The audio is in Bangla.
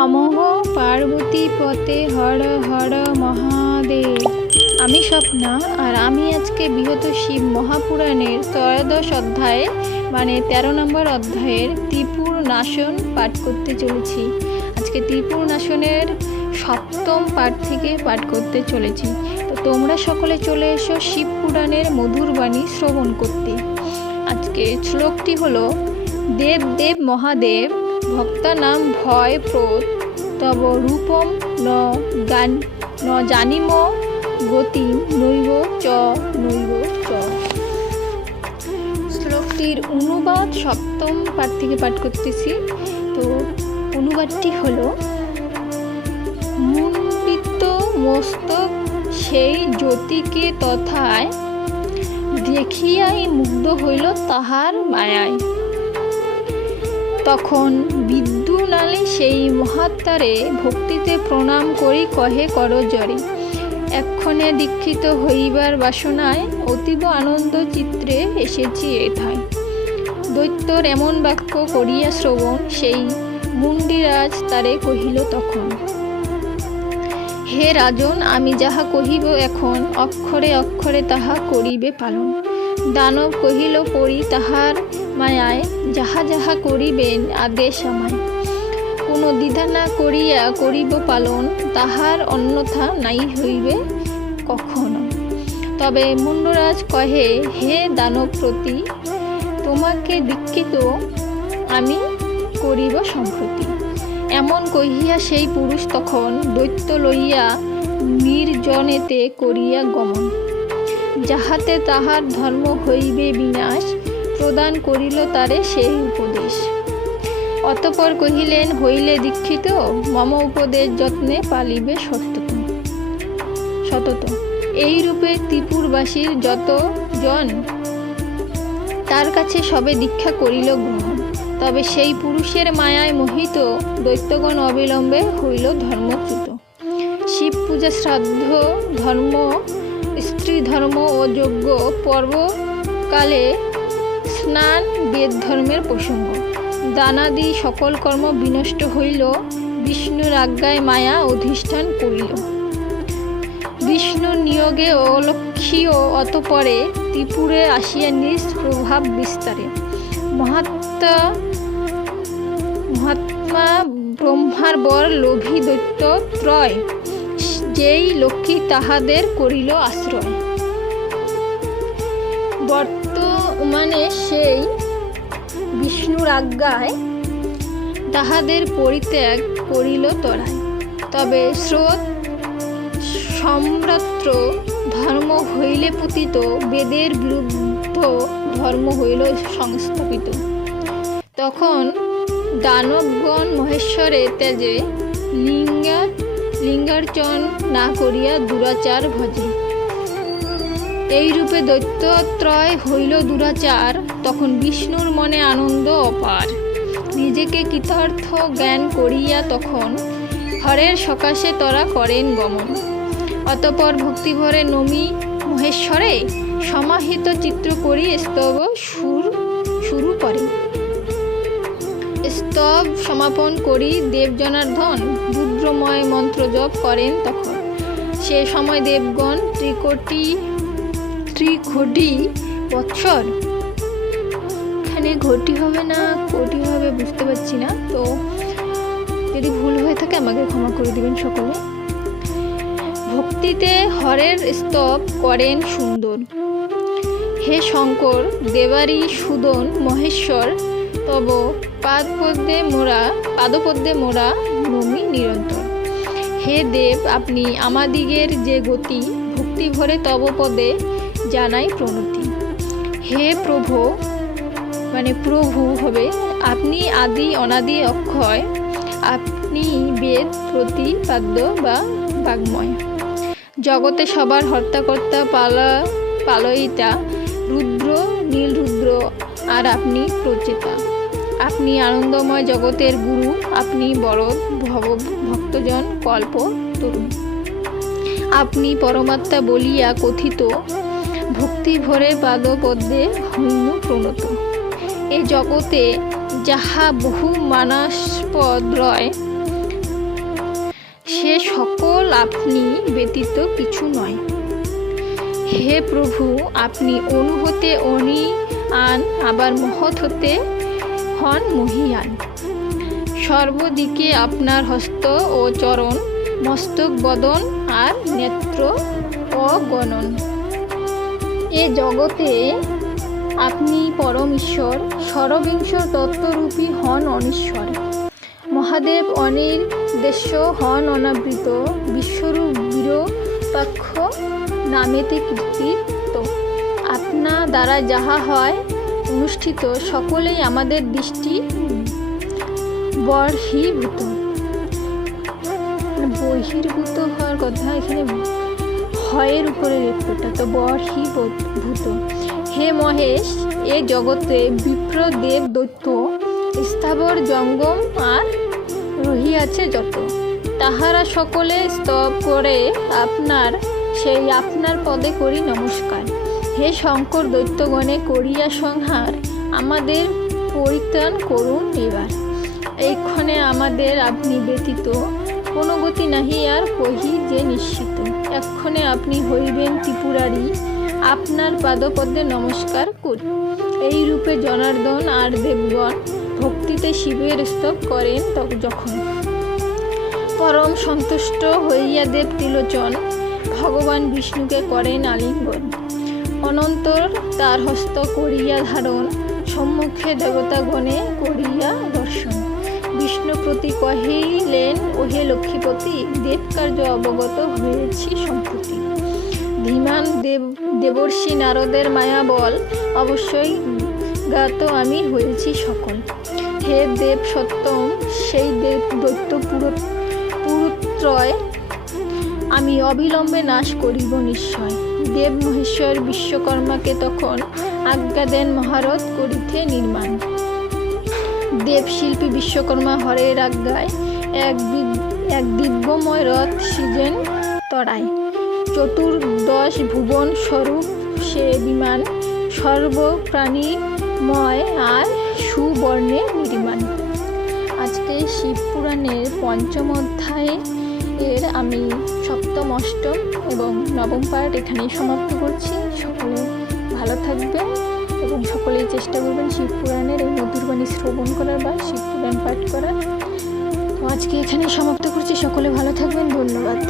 নমঃ পার্বতী পতে হর হর মহাদেব। আমি স্বপ্না, আর আমি আজকে বৃহৎ শিব মহাপুরাণের ত্রয়োদশ অধ্যায়ে মানে 13 নম্বর অধ্যায়ের ত্রিপুর নাশন পাঠ করতে চলেছি। আজকে ত্রিপুর নাশনের 7ম পাঠ থেকে পাঠ করতে চলেছি। তো তোমরা সকলে চলে এসো শিব পুরাণের মধুর বাণী শ্রবণ করতে। আজকে শ্লোকটি হলো, দেব দেব মহাদেব ভক্তানাং ভয় প্রদ তব রূপম ন জানিম গতি নৈব চ নৈব চ। শ্লোকটির অনুবাদ 7ম পাঠ থেকে পাঠ করতেছি। তো অনুবাদটি হলো, মুণ্ডিত মস্তক সেই জ্যোতিকে তথায় দেখিয়াই মুগ্ধ হইল তাহার মায়ায়। তখন বিদ্যুনালে সেই মহাত্মারে ভক্তিতে প্রণাম করি কহে করজরে, এক্ষণে দীক্ষিত হইবার বাসনায় অতীব আনন্দ চিত্রে এসেছি এথায়। দৈত্যর এমন বাক্য করিয়া শ্রবণ সেই মুণ্ডিরাজ তারে কহিল তখন, হে রাজন, আমি যাহা কহিব এখন অক্ষরে অক্ষরে তাহা করিবে পালন। দানব কহিল পরি তাহার মায়ায়, যাহা যাহা করিবেন আদেশ আমায়। কোনো দ্বিধা না করিয়া করিব পালন, তাহার অন্যথা নাই হইবে কখনো। তবে মুণ্ডরাজ কহে, হে দানবপ্রতি, তোমাকে দীক্ষিত আমি করিব সম্প্রতি। এমন কহিয়া সেই পুরুষ তখন দৈত্য লইয়া নির্জনেতে করিয়া গমন, যাহাতে তাহার ধর্ম হইবে বিনাশ, প্রদান করিল তারে সেই উপদেশ। অতঃপর কহিলেন, হইলে দীক্ষিত মম উপদেশ যত্নে পালিবে সতত। এই রূপে ত্রিপুরবাসীর যত জন তার কাছে সবে দীক্ষা করিল গ্রহণ। তবে সেই পুরুষের মায়ায় মোহিত দৈত্যগণ অবিলম্বে হইল ধর্মচ্যুত। শিব পূজা, শ্রাদ্ধ ধর্ম, স্ত্রী ধর্ম ও যজ্ঞ পর্বকালে স্নান বেদ ধর্মের প্রসঙ্গ, দানাদি সকল কর্ম বিনষ্ট হইল। বিষ্ণুর আজ্ঞায় মায়া অধিষ্ঠান করিল। বিষ্ণুর নিয়োগে অলক্ষীয় অতঃপরে ত্রিপুরে আসিয়া নিজ প্রভাব বিস্তারে। মহাত্মা ব্রহ্মার বর লোভী দৈত্য ত্রয়, যেই লক্ষ্মী তাহাদের করিল আশ্রয়। বর্তমানে সেই বিষ্ণুর আজ্ঞায় তাহাদের পরিত্যাগ করিল তরায়। তবে স্রোত সম্রাত্র ধর্ম হইলে পতিত, বেদের বিরুদ্ধ ধর্ম হইল সংস্থাপিত। তখন দানবগণ মহেশ্বরে তেজে লিঙ্গার্চন না করিয়া দুরাচার ভজে। এই রূপে দৈত্যত্রয় হইল দুরাচার। তখন বিষ্ণুর মনে আনন্দ অপার, নিজেকে কৃতার্থ জ্ঞান করিয়া তখন হরের সকাশে তরা করেন গমন। অতঃপর ভক্তিভরে নমি মহেশ্বরে সমাহিত চিত্র করি স্তব শুরু করে। স্তব সমাপন করি দেবজনার্দন রুদ্রময় মন্ত্র জপ করেন তখন। সে সময় দেবগণ ত্রিকোটি বৎসর, এখানে ঘটি হবে না কোটি হবে বুঝতে পারছি না, তো যদি ভুল হয়ে থাকে আমাকে ক্ষমা করে দিবেন সকলে। ভক্তিতে হরের স্তব করেন সুন্দর। হে শঙ্কর দেবারি সুদন মহেশ্বর, তব পাদপদ্মে মোরা নমি নিরন্তর। হে দেব, আপনি আমাদিগের যে গতি, ভক্তি ভরে তব পদে জানাই প্রণতি। হে প্রভু হবে, আপনি আদি অনাদি অক্ষয়, আপনি বেদ প্রতিপাদ্য বা বাগ্ময়। জগতে সবার হর্তাকর্তা পালয়িতা, রুদ্র নীলরুদ্র, আর আপনি প্রচেতা। আপনি আনন্দময় জগতের গুরু, আপনি বরদ ভক্তজন কল্প তরুণ। আপনি পরমাত্মা বলিয়া কথিত, ভক্তি ভরে পাদপদ্মে হইনু প্রণত। এ জগতে যাহা বহু মানসপদ রয়, যে সকল আপনি ব্যতীত কিছু নয়। হে প্রভু, আপনি অনু হতে অণিয়ান, আবার মহৎ হতে হন মহীয়ান। সর্বদিকে আপনার হস্ত ও চরণ, মস্তক বদন আর নেত্র অগণন। এ জগতে আপনি পরম ঈশ্বর, ষড়বিংশ তত্ত্বরূপী হন অনীশ্বর। মহাদেব অনির্দেশ্য হন অনাবৃত, বিশ্বরূপ বিরূপাক্ষ নামেতে কীর্তিত। আপনা দ্বারা যাহা হয় অনুষ্ঠিত, সকলেই আমাদের দৃষ্টি বহির্ভূত। বহির্ভূত হওয়ার কথা, এখানে হয়ের উপরে রেখটা, তো বহির্ভূত। হে মহেশ, এ জগতে বিপ্র দেব দৈত্য, স্থাবর জঙ্গম আর রহিয়াছে যত, তাহারা সকলে স্তব করে আপনার পদে করি নমস্কার। হে শঙ্কর, দৈত্যগণে করিয়া সংহার, আমাদের পরিত্রাণ করুন এবার। এইক্ষণে আমাদের আপনি ব্যতীত কোনো গতি নাহি, আর কহি যে নিশ্চিত। এক্ষণে আপনি হইবেন ত্রিপুরারি, আপনার পাদপদ্মে নমস্কার করি। এই রূপে জনার্দন আর দেবগণ ভক্তিতে শিবের স্তব করেন যখন। পরম সন্তুষ্ট হইয়া দেব ত্রিলোচন ভগবান বিষ্ণুকে করেন আলিঙ্গন। অনন্তর তার হস্ত করিয়া ধারণ, সম্মুখে দেবতাগণে করিয়া দর্শন। বিষ্ণু প্রতি কহিলেন, ওহে লক্ষ্মীপতি, দেবকার্য অবগত হয়েছি সম্প্রতি। ধীমান দেবর্ষি নারদের মায়া বল, অবশ্যই জ্ঞাত আমি হয়েছি সকল। হে দেব সত্যম, সেই দেব দৈত্য পুরুত্রয় আমি অবিলম্বে নাশ করিব নিশ্চয়। দেব মহেশ্বর বিশ্বকর্মাকে তখন আজ্ঞা দেন মহারথ করিতে নির্মাণ। দেবশিল্পী বিশ্বকর্মা হরের আজ্ঞায় এক দিব্যময় রথ সৃজেন তরায়। চতুর্দশ ভুবন স্বরূপ সে বিমান, সর্বপ্রাণীময় আর সুবর্ণে নির্মাণ। আজকে শিব পুরাণের পঞ্চম অধ্যায় এর আমি সপ্তম, অষ্টম এবং নবম পার্ট এখানেই সমাপ্ত করছি। সকলে ভালো থাকবেন এবং সকলেই চেষ্টা করবেন শিব পুরাণের এই মধুর বাণী শ্রবণ করার বা শিব পুরাণ পাঠ করার। তো আজকে এখানেই সমাপ্ত করছি। সকলে ভালো থাকবেন, ধন্যবাদ।